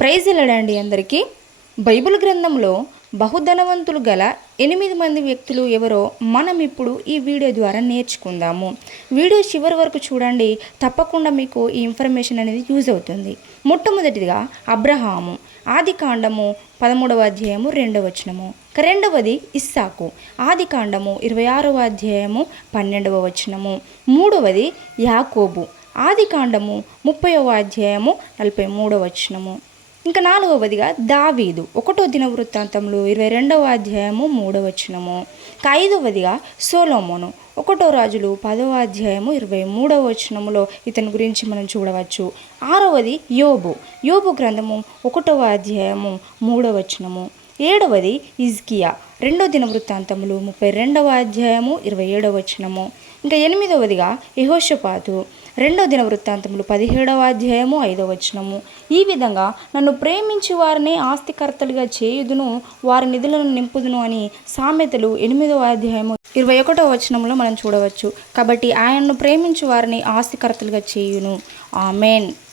Praise వెళ్ళడండి అందరికీ. Bible గ్రంథంలో బహుధనవంతులు గల ఎనిమిది మంది వ్యక్తులు ఎవరో మనం ఇప్పుడు ఈ వీడియో ద్వారా నేర్చుకుందాము. వీడియో చివరి వరకు చూడండి తప్పకుండా మీకు ఈ ఇన్ఫర్మేషన్ అనేది యూజ్ అవుతుంది. మొట్టమొదటిగా అబ్రహాము ఆది కాండము పదమూడవ అధ్యాయము రెండవ వచనము. రెండవది ఇస్సాకు ఆది కాండము ఇరవై ఆరవ అధ్యాయము పన్నెండవ వచనము. మూడవది యాకోబు ఆది కాండము ముప్పైవ అధ్యాయము నలభై మూడవ వచనము. ఇంకా నాలుగవదిగా దావీదు. ఒకటో దిన వృత్తాంతంలో ఇరవై రెండవ అధ్యాయము మూడవ వచనము. ఇంకా ఐదవదిగా సోలోమోను. ఒకటో రాజులు పదవ అధ్యాయము ఇరవై మూడవ వచనములో ఇతని గురించి మనం చూడవచ్చు. ఆరవది యోబు. యోబు గ్రంథము ఒకటవ అధ్యాయము మూడవ వచనము. ఏడవది ఇజ్కియా రెండో దిన వృత్తాంతములు ముప్పై రెండవ అధ్యాయము ఇరవై ఏడవ వచనము. ఇంకా ఎనిమిదవదిగా యహోషపాతు. రెండో దిన వృత్తాంతములు పదిహేడవ అధ్యాయము ఐదవ వచనము. ఈ విధంగా నన్ను ప్రేమించి వారిని ఆస్తికర్తలుగా చేయుదును వారి నిధులను నింపుదును అని సామెతలు ఎనిమిదవ అధ్యాయము ఇరవై ఒకటవ వచనంలో మనం చూడవచ్చు. కాబట్టి ఆయనను ప్రేమించి వారిని ఆస్తికర్తలుగా చేయును. ఆమెన్.